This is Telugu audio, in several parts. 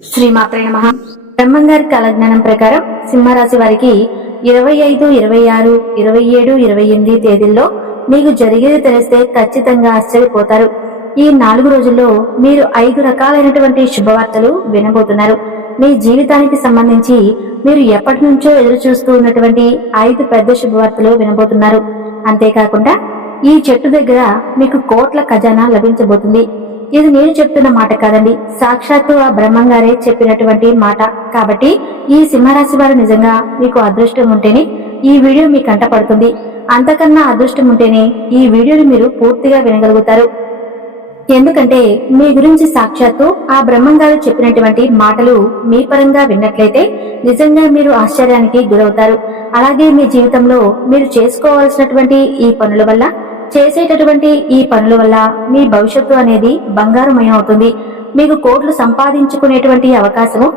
శ్రీమాత్రే నమః. బ్రహ్మంగారి కాలజ్ఞానం ప్రకారం సింహరాశి వారికి 25, 26, 27, 28 తేదీల్లో మీకు జరిగేది తెలిస్తే ఖచ్చితంగా ఆశ్చర్యపోతారు. ఈ 4 రోజుల్లో మీరు 5 రకాలైనటువంటి శుభవార్తలు వినబోతున్నారు. మీ జీవితానికి సంబంధించి మీరు ఎప్పటి నుంచో ఎదురు చూస్తూ ఉన్నటువంటి 5 పెద్ద శుభవార్తలు వినబోతున్నారు. అంతేకాకుండా ఈ చెట్టు దగ్గర మీకు కోట్ల ఖజానా లభించబోతుంది. ఇది నేను చెప్తున్న మాట కాదండి, సాక్షాత్తు ఆ బ్రహ్మంగారే చెప్పినటువంటి మాట. కాబట్టి ఈ సింహరాశి వారు నిజంగా మీకు అదృష్టం ఉంటేనే ఈ వీడియో మీ కంట పడుతుంది. అంతకన్నా అదృష్టం ఉంటేనే ఈ వీడియోని మీరు పూర్తిగా వినగలుగుతారు. ఎందుకంటే మీ గురించి సాక్షాత్తు ఆ బ్రహ్మంగారు చెప్పినటువంటి మాటలు మీ పరంగా విన్నట్లయితే నిజంగా మీరు ఆశ్చర్యానికి గురవుతారు. అలాగే మీ జీవితంలో మీరు చేసుకోవాల్సినటువంటి ఈ పనుల వల్ల, చేసేటటువంటి ఈ పనుల వల్ల మీ భవిష్యత్తు అనేది బంగారుమయం అవుతుంది. మీకు కోట్లు సంపాదించుకునేటువంటి అవకాశము,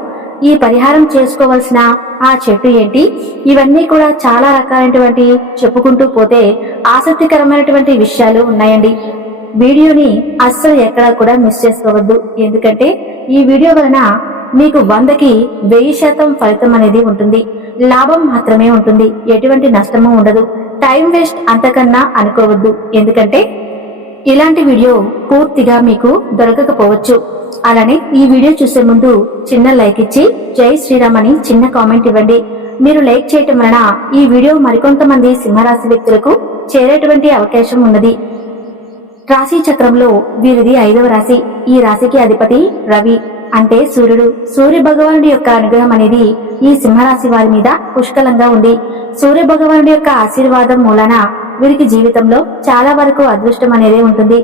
ఈ పరిహారం చేసుకోవాల్సిన ఆ చెట్టు ఏంటి, ఇవన్నీ కూడా చాలా రకాలైనటువంటి చెప్పుకుంటూ పోతే ఆసక్తికరమైనటువంటి విషయాలు ఉన్నాయండి. వీడియోని అస్సలు ఎక్కడా కూడా మిస్ చేసుకోవద్దు. ఎందుకంటే ఈ వీడియో వలన మీకు 100కి 1000% ఫలితం అనేది ఉంటుంది. లాభం మాత్రమే ఉంటుంది, ఎటువంటి నష్టము ఉండదు. టైం వేస్ట్ అంతకన్నా అనుకోవద్దు. ఎందుకంటే ఇలాంటి వీడియో పూర్తిగా మీకు దొరకకపోవచ్చు. అలానే ఈ వీడియో చూసే ముందు చిన్న లైక్ ఇచ్చి జై శ్రీరామ్ అని చిన్న కామెంట్ ఇవ్వండి. మీరు లైక్ చేయటం వలన ఈ వీడియో మరికొంతమంది సింహరాశి వ్యక్తులకు చేరేటువంటి అవకాశం ఉన్నది. రాశి చక్రంలో వీరిది 5వ రాశి. ఈ రాశికి అధిపతి రవి, అంటే సూర్యుడు. సూర్య భగవానుడి యొక్క అనుగ్రహం అనేది ఈ సింహరాశి వారి మీద పుష్కలంగా ఉంది. సూర్య భగవానుడి యొక్క ఆశీర్వాదం మూలన వీరికి జీవితంలో చాలా వరకు అదృష్టం అనేది ఉంటుంది.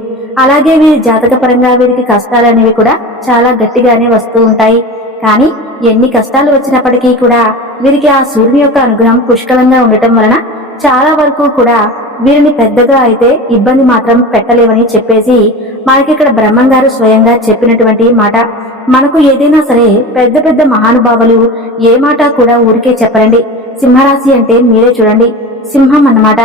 అలాగే వీరి జాతక పరంగా వీరికి కష్టాలు అనేవి కూడా చాలా గట్టిగానే వస్తూ ఉంటాయి. కానీ ఎన్ని కష్టాలు వచ్చినప్పటికీ కూడా వీరికి ఆ సూర్యుని యొక్క అనుగ్రహం పుష్కలంగా ఉండటం వలన చాలా వరకు కూడా వీరిని పెద్దగా అయితే ఇబ్బంది మాత్రం పెట్టలేవని చెప్పేసి మనకి ఇక్కడ బ్రహ్మంగారు స్వయంగా చెప్పినటువంటి మాట. మనకు ఏదైనా సరే పెద్ద పెద్ద మహానుభావులు ఏ మాట కూడా ఊరికే చెప్పరండి. సింహరాశి అంటే మీరే చూడండి, సింహం అన్నమాట.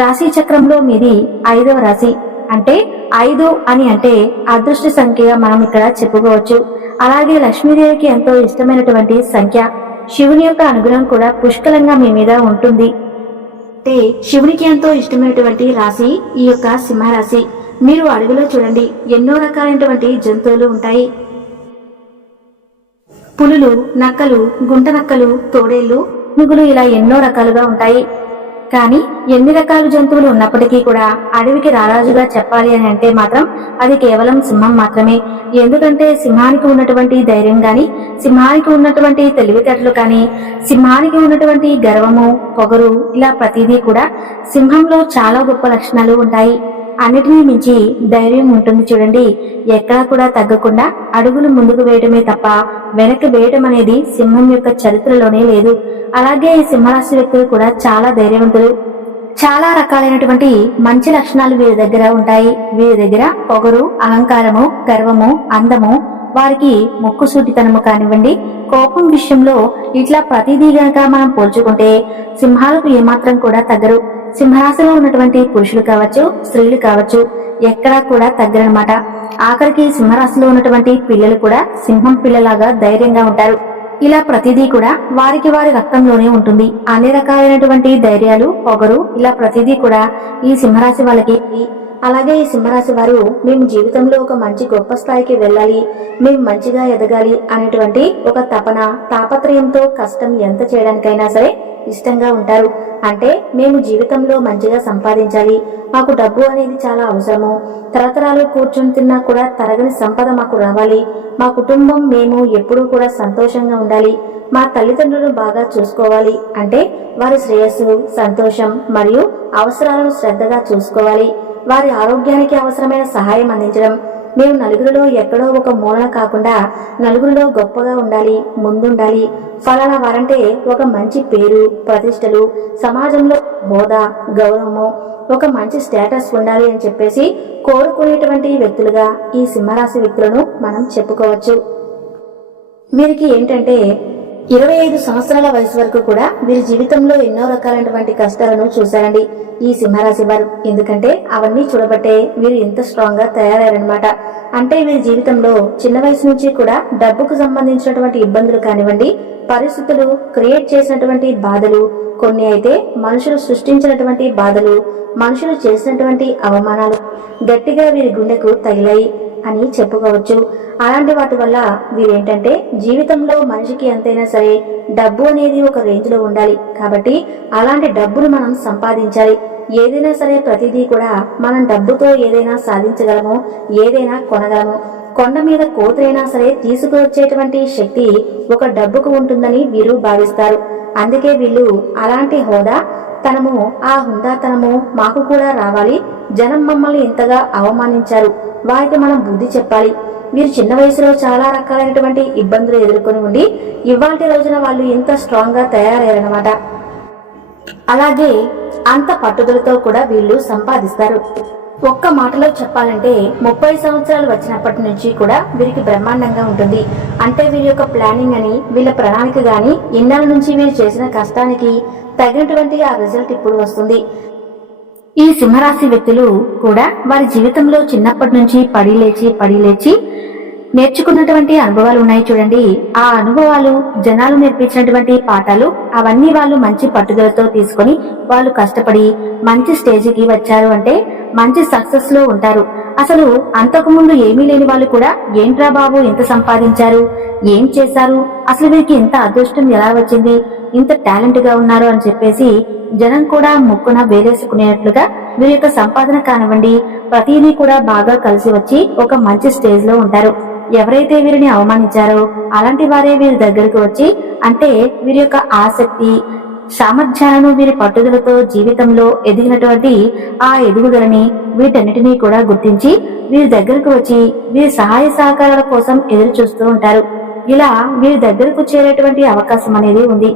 రాశి చక్రంలో మీది 5వ రాశి. అంటే 5 అని అంటే అదృష్ట సంఖ్యగా మనం ఇక్కడ చెప్పుకోవచ్చు. అలాగే లక్ష్మీదేవికి ఎంతో ఇష్టమైనటువంటి సంఖ్య. శివుని యొక్క అనుగ్రహం కూడా పుష్కలంగా మీ మీద ఉంటుంది. అంటే శివునికి ఎంతో ఇష్టమైనటువంటి రాశి ఈ యొక్క సింహరాశి. మీరు అడవిలో చూడండి, ఎన్నో రకాలైనటువంటి జంతువులు ఉంటాయి. పులులు, నక్కలు, గుంట నక్కలు, తోడేళ్లు, నుగులు, ఇలా ఎన్నో రకాలుగా ఉంటాయి. కానీ ఎన్ని రకాల జంతువులు ఉన్నప్పటికీ కూడా అడవికి రారాజుగా చెప్పాలి అని అంటే మాత్రం అది కేవలం సింహం మాత్రమే. ఎందుకంటే సింహానికి ఉన్నటువంటి ధైర్యం గాని, సింహానికి ఉన్నటువంటి తెలివితేటలు కానీ, సింహానికి ఉన్నటువంటి గర్వము, పొగరు, ఇలా ప్రతిదీ కూడా సింహంలో చాలా గొప్ప లక్షణాలు ఉంటాయి. అన్నిటినీ మించి ధైర్యం ఉంటుంది చూడండి. ఎక్కడా కూడా తగ్గకుండా అడుగులు ముందుకు వేయటమే తప్ప వెనక్కి వేయటం అనేది సింహం యొక్క చరిత్రలోనే లేదు. అలాగే ఈ సింహరాశి వ్యక్తులు కూడా చాలా ధైర్యవంతులు. చాలా రకాలైనటువంటి మంచి లక్షణాలు వీరి దగ్గర ఉంటాయి. వీరి దగ్గర పొగరు, అహంకారము, గర్వము, అందము, వారికి ముక్కుసూటితనము కానివ్వండి, కోపం విషయంలో ఇట్లా ప్రతిదీ గనక మనం పోల్చుకుంటే సింహాలకు ఏమాత్రం కూడా తగ్గరు. సింహరాశిలో ఉన్నటువంటి పురుషులు కావచ్చు, స్త్రీలు కావచ్చు, ఎక్కడా కూడా తగ్గరనమాట. ఆఖరికి సింహరాశిలో ఉన్నటువంటి పిల్లలు కూడా సింహం పిల్లలాగా ధైర్యంగా ఉంటారు. ఇలా ప్రతిదీ కూడా వారికి వారి రక్తంలోనే ఉంటుంది. అన్ని రకాలైనటువంటి ధైర్యాలు, పొగరు, ఇలా ప్రతిదీ కూడా ఈ సింహరాశి వాళ్ళకి. అలాగే ఈ సింహరాశి వారు మేము జీవితంలో ఒక మంచి గొప్ప స్థాయికి వెళ్ళాలి, మేము మంచిగా ఎదగాలి అనేటువంటి ఒక తపన, తాపత్రయంతో కష్టం ఎంత చేయడానికైనా సరే ఇష్టంగా ఉంటారు. అంటే మేము జీవితంలో మంచిగా సంపాదించాలి, మాకు డబ్బు అనేది చాలా అవసరము, తరతరాలు కూర్చొని తిన్నా కూడా తరగని సంపద మాకు రావాలి, మా కుటుంబం మేము ఎప్పుడూ కూడా సంతోషంగా ఉండాలి, మా తల్లిదండ్రులు బాగా చూసుకోవాలి, అంటే వారి శ్రేయస్సు, సంతోషం మరియు అవసరాలను శ్రద్ధగా చూసుకోవాలి, వారి ఆరోగ్యానికి అవసరమైన సహాయం అందించడం, మేము నలుగురిలో ఎక్కడో ఒక మూలన కాకుండా నలుగురిలో గొప్పగా ఉండాలి, ముందుండాలి, ఫలానా వారంటే ఒక మంచి పేరు, ప్రతిష్టలు, సమాజంలో హోదా, గౌరవము, ఒక మంచి స్టేటస్ ఉండాలి అని చెప్పేసి కోరుకునేటువంటి వ్యక్తులుగా ఈ సింహరాశి వ్యక్తులను మనం చెప్పుకోవచ్చు. వీరికి ఏంటంటే 25 సంవత్సరాల వయసు వరకు కూడా వీరి జీవితంలో ఎన్నో రకాలైనటువంటి కష్టాలను చూశారండి ఈ సింహరాశి వారు. ఎందుకంటే అవన్నీ చూడబట్టే వీరు ఎంత స్ట్రాంగ్ గా తయారయ్యారనమాట. అంటే వీరి జీవితంలో చిన్న వయసు నుంచి కూడా డబ్బుకు సంబంధించినటువంటి ఇబ్బందులు కానివ్వండి, పరిస్థితులు క్రియేట్ చేసినటువంటి బాధలు, కొన్ని అయితే మనుషులు సృష్టించినటువంటి బాధలు, మనుషులు చేసినటువంటి అవమానాలు గట్టిగా వీరి గుండెకు తగిలాయి అని చెప్పుకోవచ్చు. అలాంటి వాటి వల్ల వీరేంటంటే జీవితంలో మనిషికి ఎంతైనా సరే డబ్బు అనేది ఒక రేంజ్ లో ఉండాలి. కాబట్టి అలాంటి డబ్బును మనం సంపాదించాలి. ఏదైనా సరే ప్రతిదీ కూడా మనం డబ్బుతో ఏదైనా సాధించగలము, ఏదైనా కొనగలము. కొండ మీద కోతైనా సరే తీసుకువచ్చేటువంటి శక్తి ఒక డబ్బుకు ఉంటుందని వీరు భావిస్తారు. అందుకే వీళ్ళు అలాంటి హోదా తనము, ఆ హుందాతనము మాకు కూడా రావాలి. జనం మమ్మల్ని ఇంతగా అవమానించారు, వారికి మనం బుద్ధి చెప్పాలి. వీరు చిన్న వయసులో చాలా రకాలైనటువంటి ఇబ్బందులు ఎదుర్కొని ఉండి ఇవాల్టి రోజున వాళ్ళు ఎంత స్ట్రాంగ్ గా తయారయ్యారనమాట. అలాగే అంత పట్టుదలతో కూడా వీళ్ళు సంపాదిస్తారు. ఒక్క మాటలో చెప్పాలంటే 30 సంవత్సరాలు వచ్చినప్పటి నుంచి కూడా వీరికి బ్రహ్మాండంగా ఉంటుంది. అంటే వీరి యొక్క ప్లానింగ్ అని, వీళ్ళ ప్రణాళిక గాని, ఇన్నాళ్ళ నుంచి వీరు చేసిన కష్టానికి తగినటువంటి ఆ రిజల్ట్ ఇప్పుడు వస్తుంది. ఈ సింహరాశి వ్యక్తులు కూడా వారి జీవితంలో చిన్నప్పటి నుంచి పడి లేచి నేర్చుకున్నటువంటి అనుభవాలు ఉన్నాయి చూడండి. ఆ అనుభవాలు జనాలు నేర్పించినటువంటి పాఠాలు, అవన్నీ వాళ్ళు మంచి పట్టుదలతో తీసుకొని వాళ్ళు కష్టపడి మంచి స్టేజ్కి వచ్చారు అంటే మంచి సక్సెస్ లో ఉంటారు. అసలు అంతకు ముందు ఏమీ లేని వాళ్ళు కూడా ఏంట్రా బాబు ఇంత సంపాదించారు, ఏం చేశారు, అసలు వీరికి ఇంత అదృష్టం ఎలా వచ్చింది, ఇంత టాలెంట్ గా ఉన్నారు అని చెప్పేసి జనం కూడా ముక్కున వేలేసుకునేట్లుగా వీరి యొక్క సంపాదన కానివ్వండి ప్రతిదీ కూడా బాగా కలిసి వచ్చి ఒక మంచి స్టేజ్ లో ఉంటారు. ఎవరైతే వీరిని అవమానించారో అలాంటి వారే వీరి దగ్గరకు వచ్చి, అంటే వీరి యొక్క ఆసక్తి సామర్థ్యాలను, వీరి పట్టుదలతో జీవితంలో ఎదిగినటువంటి ఆ ఎదుగుదలని వీటన్నిటినీ కూడా గుర్తించి వీరి దగ్గరకు వచ్చి వీరి సహాయ సహకారాల కోసం ఎదురు చూస్తూ ఉంటారు. ఇలా వీరి దగ్గరకు చేరేటువంటి అవకాశం అనేది ఉంది.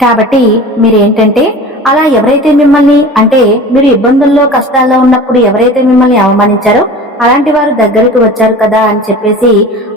కాబట్టి మీరేంటంటే అలా ఎవరైతే మిమ్మల్ని, అంటే మీరు ఇబ్బందుల్లో కష్టాల్లో ఉన్నప్పుడు ఎవరైతే మిమ్మల్ని అవమానించారో అలాంటి వారు దగ్గరకు వచ్చారు కదా అని చెప్పేసి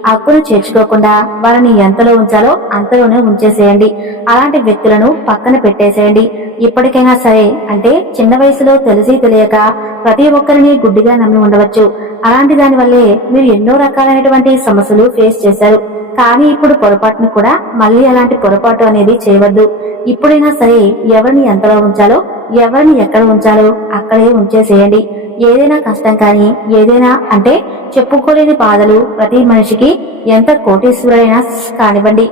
హక్కును చేర్చుకోకుండా వాళ్ళని ఎంతలో ఉంచాలో అంతలోనే ఉంచేసేయండి. అలాంటి వ్యక్తులను పక్కన పెట్టేసేయండి. ఇప్పటికైనా సరే, అంటే చిన్న వయసులో తెలిసి తెలియక ప్రతి ఒక్కరిని గుడ్డిగా నమ్మి ఉండవచ్చు. అలాంటి దాని వల్లే మీరు ఎన్నో రకాలైనటువంటి సమస్యలు ఫేస్ చేశారు. కానీ ఇప్పుడు పొరపాటును కూడా మళ్ళీ అలాంటి పొరపాటు అనేది చేయవద్దు. ఇప్పుడైనా సరే ఎవరిని ఎంతలో ఉంచాలో, ఎవరిని ఎక్కడ ఉంచాలో అక్కడే ఉంచేసేయండి. ఏదైనా కష్టం కానీ, ఏదైనా అంటే చెప్పుకోలేని బాధలు ప్రతి మనిషికి, ఎంత కోటీశ్వరుడైనా కానివ్వండి,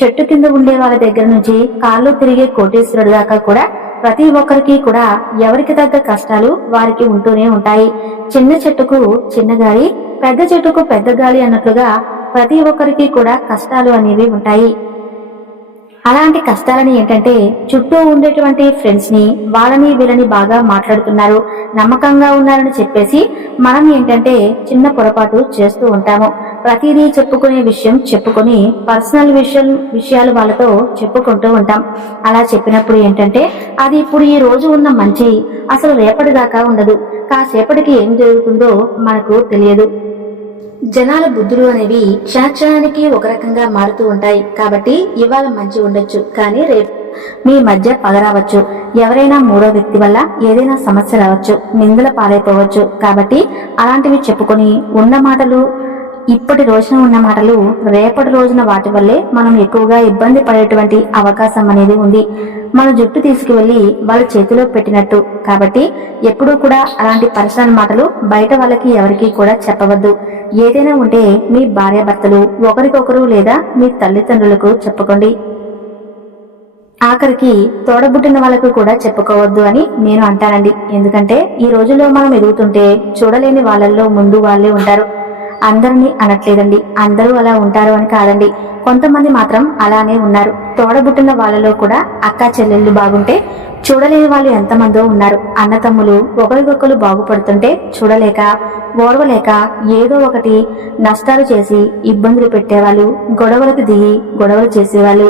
చెట్టు కింద ఉండే వాళ్ళ దగ్గర నుంచి కాళ్ళు తిరిగే కోటీశ్వరుడు దాకా కూడా ప్రతి ఒక్కరికి కూడా ఎవరికి తగ్గ కష్టాలు వారికి ఉంటూనే ఉంటాయి. చిన్న చెట్టుకు చిన్న గాలి, పెద్ద చెట్టుకు పెద్ద గాలి అన్నట్లుగా ప్రతి ఒక్కరికి కూడా కష్టాలు అనేవి ఉంటాయి. అలాంటి కష్టాలని ఏంటంటే చుట్టూ ఉండేటువంటి ఫ్రెండ్స్ ని, వాళ్ళని వీళ్ళని బాగా మాట్లాడుతున్నారు, నమ్మకంగా ఉన్నారని చెప్పేసి మనం ఏంటంటే చిన్న పొరపాటు చేస్తూ ఉంటాము. ప్రతిదీ చెప్పుకునే విషయం చెప్పుకొని పర్సనల్ విషయాలు వాళ్ళతో చెప్పుకుంటూ ఉంటాం. అలా చెప్పినప్పుడు ఏంటంటే అది ఇప్పుడు ఈ రోజు ఉన్న మంచి అసలు రేపటి దాకా ఉండదు. కాసేపటికి ఏం జరుగుతుందో మనకు తెలియదు. జనాల బుద్ధులు అనేవి క్షణక్షణానికి ఒక రకంగా మారుతూ ఉంటాయి. కాబట్టి ఇవాళ మంచి ఉండొచ్చు, కానీ రేపు మీ మధ్య పగ రావచ్చు. ఎవరైనా మూడో వ్యక్తి వల్ల ఏదైనా సమస్య రావచ్చు, నిందల పాలైపోవచ్చు. కాబట్టి అలాంటివి చెప్పుకొని ఉన్న మాటలు, ఇప్పటి రోజున ఉన్న మాటలు రేపటి రోజున వాటి వల్లే మనం ఎక్కువగా ఇబ్బంది పడేటువంటి అవకాశం అనేది ఉంది. మన జుట్టు తీసుకువెళ్లి వాళ్ళ చేతిలో పెట్టినట్టు. కాబట్టి ఎప్పుడూ కూడా అలాంటి పర్సనల్ మాటలు బయట వాళ్ళకి ఎవరికి కూడా చెప్పవద్దు. ఏదైనా ఉంటే మీ భార్యాభర్తలు ఒకరికొకరు లేదా మీ తల్లిదండ్రులకు చెప్పుకోండి. ఆఖరికి తోడబుట్టిన వాళ్ళకు కూడా చెప్పుకోవద్దు అని నేను అంటానండి. ఎందుకంటే ఈ రోజుల్లో మనం ఎదుగుతుంటే చూడలేని వాళ్ళల్లో ముందు వాళ్ళే ఉంటారు. అందరినీ అనట్లేదండి, అందరూ అలా ఉంటారు అని కాదండి, కొంతమంది మాత్రం అలానే ఉన్నారు. తోడబుట్టిన వాళ్ళలో కూడా అక్కా చెల్లెళ్ళు బాగుంటే చూడలేని వాళ్ళు ఎంతమందో ఉన్నారు. అన్నతమ్ములు ఒకరికొకరు బాగుపడుతుంటే చూడలేక, ఓడవలేక ఏదో ఒకటి నష్టాలు చేసి ఇబ్బందులు పెట్టేవాళ్ళు, గొడవలకు దిగి గొడవలు చేసేవాళ్ళు.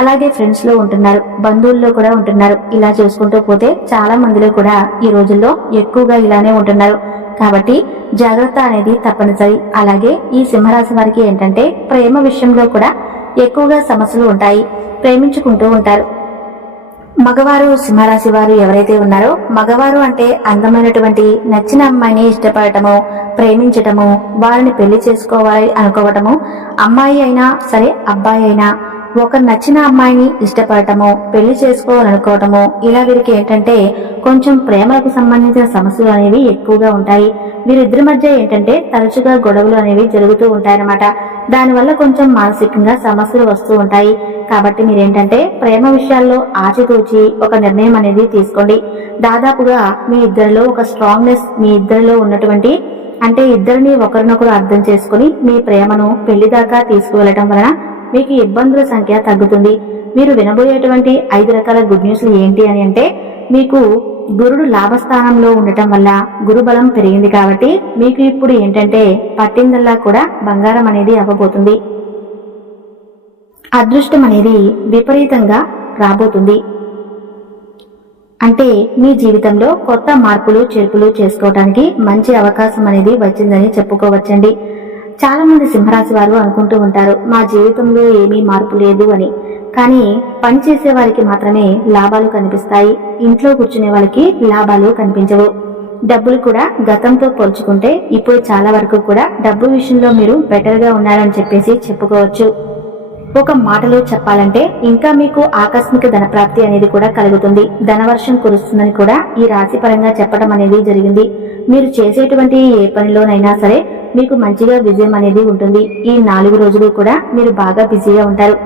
అలాగే ఫ్రెండ్స్ లో ఉంటున్నారు, బంధువుల్లో కూడా ఉంటున్నారు. ఇలా చూసుకుంటూ పోతే చాలా మందిలో కూడా ఈ రోజుల్లో ఎక్కువగా ఇలానే ఉంటున్నారు. కాబట్టి జాగ్రత్త అనేది తప్పనిసరి. అలాగే ఈ సింహరాశి వారికి ఏంటంటే ప్రేమ విషయంలో కూడా ఎక్కువగా సమస్యలు ఉంటాయి. ప్రేమించుకుంటూ ఉంటారు. మగవారు సింహరాశి వారు ఎవరైతే ఉన్నారో, మగవారు అంటే అందమైనటువంటి నచ్చిన అమ్మాయిని ఇష్టపడటము, ప్రేమించటము, వారిని పెళ్లి చేసుకోవాలి అనుకోవటము, అమ్మాయి అయినా సరే అబ్బాయి అయినా ఒక నచ్చిన అమ్మాయిని ఇష్టపడటము, పెళ్లి చేసుకోవాలనుకోవటము, ఇలా వీరికి ఏంటంటే కొంచెం ప్రేమలకు సంబంధించిన సమస్యలు అనేవి ఎక్కువగా ఉంటాయి. వీరిద్దరి మధ్య ఏంటంటే తరచుగా గొడవలు అనేవి జరుగుతూ ఉంటాయన్నమాట. దానివల్ల కొంచెం మానసికంగా సమస్యలు వస్తూ ఉంటాయి. కాబట్టి మీరేంటంటే ప్రేమ విషయాల్లో ఆచితూచి ఒక నిర్ణయం అనేది తీసుకోండి. దాదాపుగా మీ ఇద్దరిలో ఒక స్ట్రాంగ్నెస్, మీ ఇద్దరిలో ఉన్నటువంటి అంటే ఇద్దరిని ఒకరినొకరు అర్థం చేసుకుని మీ ప్రేమను పెళ్లి దాకా తీసుకువెళ్లటం వలన మీకు ఇబ్బందుల సంఖ్య తగ్గుతుంది. మీరు వినబోయేటువంటి 5 రకాల గుడ్ న్యూస్లు ఏంటి అని అంటే, మీకు గురుడు లాభస్థానంలో ఉండటం వల్ల గురుబలం పెరిగింది కాబట్టి మీకు ఇప్పుడు ఏంటంటే పట్టిందల్లా కూడా బంగారం అనేది అవ్వబోతుంది. అదృష్టం అనేది విపరీతంగా రాబోతుంది. అంటే మీ జీవితంలో కొత్త మార్పులు చేర్పులు చేసుకోవడానికి మంచి అవకాశం అనేది వచ్చిందని చెప్పుకోవచ్చండి. చాలా మంది సింహరాశి వారు అనుకుంటూ ఉంటారు, మా జీవితంలో ఏమీ మార్పు లేదు అని. కానీ పని చేసే వారికి మాత్రమే లాభాలు కనిపిస్తాయి. ఇంట్లో కూర్చునే వాళ్ళకి లాభాలు కనిపించవు. డబ్బులు కూడా గతంతో పోల్చుకుంటే ఇప్పుడు చాలా వరకు కూడా డబ్బు విషయంలో మీరు బెటర్ గా ఉన్నారని చెప్పేసి చెప్పుకోవచ్చు. ఒక మాటలో చెప్పాలంటే ఇంకా మీకు ఆకస్మిక ధనప్రాప్తి అనేది కూడా కలుగుతుంది. ధనవర్షం కురుస్తుందని కూడా ఈ రాశి పరంగా చెప్పడం అనేది జరిగింది. మీరు చేసేటువంటి ఏ పనిలోనైనా సరే మీకు మంచిగా విజయం అనేది ఉంటుంది. ఈ 4 రోజులు కూడా మీరు బాగా బిజీగా ఉంటారు.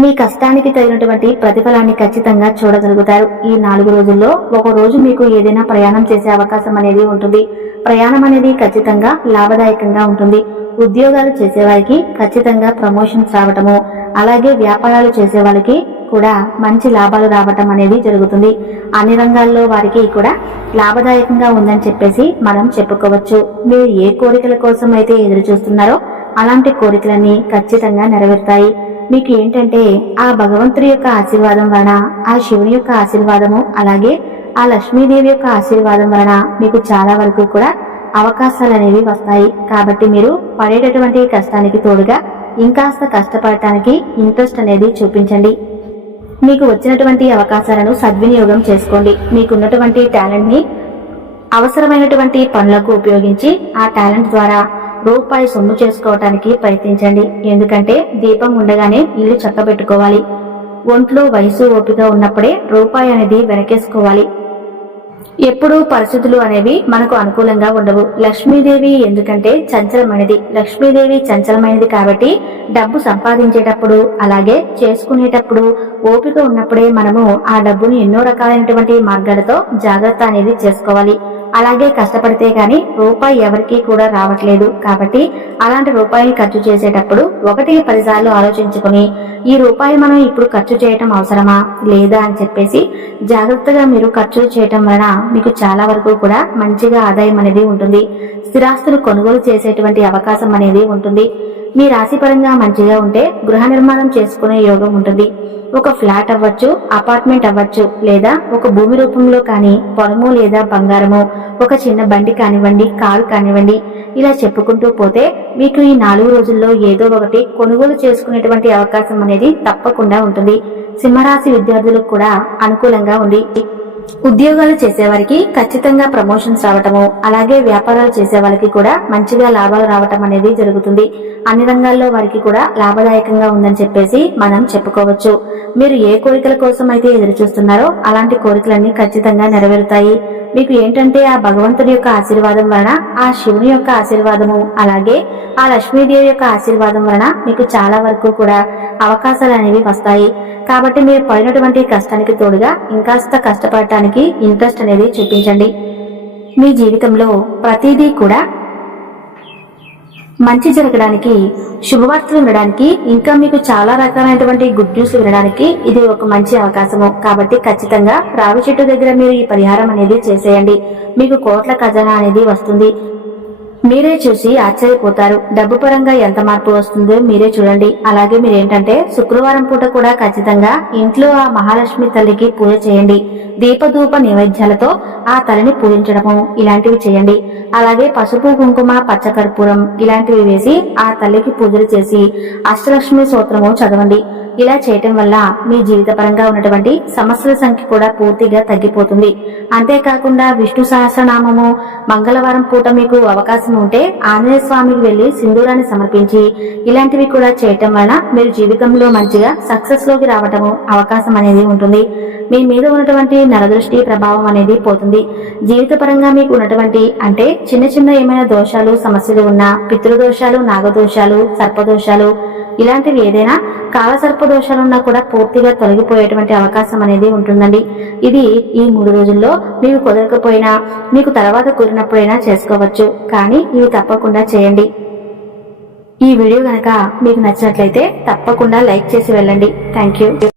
మీ కష్టానికి తగినటువంటి ప్రతిఫలాన్ని ఖచ్చితంగా చూడగలుగుతారు. ఈ 4 రోజుల్లో ఒక రోజు మీకు ఏదైనా ప్రయాణం చేసే అవకాశం అనేది ఉంటుంది. ప్రయాణం అనేది ఖచ్చితంగా లాభదాయకంగా ఉంటుంది. ఉద్యోగాలు చేసేవారికి ఖచ్చితంగా ప్రమోషన్స్ రావటము, అలాగే వ్యాపారాలు చేసే వాళ్ళకి కూడా మంచి లాభాలు రావటం అనేది జరుగుతుంది. అన్ని రంగాల్లో వారికి కూడా లాభదాయకంగా ఉందని చెప్పేసి మనం చెప్పుకోవచ్చు. మీరు ఏ కోరికల కోసం అయితే ఎదురు చూస్తున్నారో అలాంటి కోరికలన్నీ ఖచ్చితంగా నెరవేరుతాయి. మీకు ఏంటంటే ఆ భగవంతుడి యొక్క ఆశీర్వాదం వలన, ఆ శివుని యొక్క ఆశీర్వాదము, అలాగే ఆ లక్ష్మీదేవి యొక్క ఆశీర్వాదం వలన మీకు చాలా వరకు కూడా అవకాశాలు అనేవి వస్తాయి. కాబట్టి మీరు పడేటటువంటి కష్టానికి తోడుగా ఇంకాస్త కష్టపడటానికి ఇంట్రెస్ట్ అనేది చూపించండి. మీకు వచ్చినటువంటి అవకాశాలను సద్వినియోగం చేసుకోండి. మీకున్నటువంటి టాలెంట్ ని అవసరమైనటువంటి పనులకు ఉపయోగించి ఆ టాలెంట్ ద్వారా రూపాయి సొమ్ము చేసుకోవటానికి ప్రయత్నించండి. ఎందుకంటే దీపం ఉండగానే ఇల్లు చక్కబెట్టుకోవాలి. ఒంట్లో వయసు ఓపిక ఉన్నప్పుడే రూపాయి అనేది వెనకేసుకోవాలి. ఎప్పుడూ పరిస్థితులు అనేవి మనకు అనుకూలంగా ఉండవు. లక్ష్మీదేవి ఎందుకంటే చంచలమైనది. లక్ష్మీదేవి చంచలమైనది కాబట్టి డబ్బు సంపాదించేటప్పుడు అలాగే చేసుకునేటప్పుడు ఓపిక ఉన్నప్పుడే మనము ఆ డబ్బుని ఎన్నో రకాలైనటువంటి మార్గాలతో జాగ్రత్త అనేది చేసుకోవాలి. అలాగే కష్టపడితే గాని రూపాయి ఎవరికీ కూడా రావట్లేదు. కాబట్టి అలాంటి రూపాయిని ఖర్చు చేసేటప్పుడు 1-10 సార్లు ఆలోచించుకుని ఈ రూపాయి మనం ఇప్పుడు ఖర్చు చేయటం అవసరమా లేదా అని చెప్పేసి జాగ్రత్తగా మీరు ఖర్చులు చేయటం వలన మీకు చాలా వరకు కూడా మంచిగా ఆదాయం అనేది ఉంటుంది. స్థిరాస్తులు కొనుగోలు చేసేటువంటి అవకాశం అనేది ఉంటుంది. మీ రాశి పరంగా మంచిగా ఉంటే గృహ నిర్మాణం చేసుకునే యోగం ఉంటుంది. ఒక ఫ్లాట్ అవ్వచ్చు, అపార్ట్మెంట్ అవ్వచ్చు, లేదా ఒక భూమి రూపంలో కానీ పొలము లేదా బంగారము, ఒక చిన్న బండి కానివ్వండి, కారు కానివ్వండి, ఇలా చెప్పుకుంటూ పోతే మీకు ఈ 4 రోజుల్లో ఏదో ఒకటి కొనుగోలు చేసుకునేటువంటి అవకాశం అనేది తప్పకుండా ఉంటుంది. సింహరాశి విద్యార్థులకు కూడా అనుకూలంగా ఉంది. ఉద్యోగాలు చేసేవారికి ఖచ్చితంగా ప్రమోషన్స్ రావటము, అలాగే వ్యాపారాలు చేసే వాళ్ళకి కూడా మంచిగా లాభాలు రావటం అనేది జరుగుతుంది. అన్ని రంగాల్లో వారికి కూడా లాభదాయకంగా ఉందని చెప్పేసి మనం చెప్పుకోవచ్చు. మీరు ఏ కోరికల కోసం అయితే ఎదురు చూస్తున్నారో అలాంటి కోరికలన్నీ ఖచ్చితంగా నెరవేరుతాయి. మీకు ఏంటంటే ఆ భగవంతుడి యొక్క ఆశీర్వాదం వలన, ఆ శివుని యొక్క ఆశీర్వాదము, అలాగే ఆ లక్ష్మీదేవి యొక్క ఆశీర్వాదం వలన మీకు చాలా వరకు కూడా అవకాశాలు అనేవి వస్తాయి. కాబట్టి మీరు పడినటువంటి కష్టానికి తోడుగా ఇంకాస్త కష్టపడటానికి ఇంట్రెస్ట్ అనేది చూపించండి. మీ జీవితంలో ప్రతిదీ కూడా మంచి జరగడానికి, శుభవార్తలు వినడానికి, ఇంకా మీకు చాలా రకాలైనటువంటి గుడ్ న్యూస్ వినడానికి ఇది ఒక మంచి అవకాశము. కాబట్టి ఖచ్చితంగా రావి చెట్టు దగ్గర మీరు ఈ పరిహారం అనేది చేసేయండి. మీకు కోట్ల ఖజానా అనేది వస్తుంది. మీరే చూసి ఆశ్చర్యపోతారు. డబ్బు పరంగా ఎంత మార్పు వస్తుందో మీరే చూడండి. అలాగే మీరేంటంటే శుక్రవారం పూట కూడా ఖచ్చితంగా ఇంట్లో ఆ మహాలక్ష్మి తల్లికి పూజ చేయండి. దీపధూప నైవేద్యాలతో ఆ తల్లిని పూజించడము ఇలాంటివి చేయండి. అలాగే పసుపు కుంకుమ పచ్చకర్పూరం ఇలాంటివి వేసి ఆ తల్లికి పూజలు చేసి అష్టలక్ష్మి స్తోత్రము చదవండి. ఇలా చేయటం వల్ల మీ జీవిత పరంగా ఉన్నటువంటి సమస్యల సంఖ్య కూడా పూర్తిగా తగ్గిపోతుంది. అంతేకాకుండా విష్ణు సహస్రనామము మంగళవారం పూట మీకు అవకాశం ఉంటే ఆంజనేయ స్వామికి వెళ్లి సింధూరాన్ని సమర్పించి ఇలాంటివి కూడా చేయటం వలన మీరు జీవితంలో మంచిగా సక్సెస్ లోకి రావటము అవకాశం అనేది ఉంటుంది. మీ మీద ఉన్నటువంటి నరదృష్టి ప్రభావం అనేది పోతుంది. జీవిత పరంగా మీకు ఉన్నటువంటి అంటే చిన్న చిన్న ఏమైనా దోషాలు సమస్యలు ఉన్నా పితృదోషాలు నాగదోషాలు సర్పదోషాలు ఇలాంటివి ఏదైనా కాలసర్ప దోషాలున్నా కూడా పూర్తిగా తొలగిపోయేటువంటి అవకాశం అనేది ఉంటుందండి. ఇది ఈ 3 రోజుల్లో మీకు కుదరకపోయినా మీకు తర్వాత కుదిరినప్పుడైనా చేసుకోవచ్చు. కానీ ఇవి తప్పకుండా చేయండి. ఈ వీడియో గనక మీకు నచ్చినట్లయితే తప్పకుండా లైక్ చేసి వెళ్ళండి. Thank you.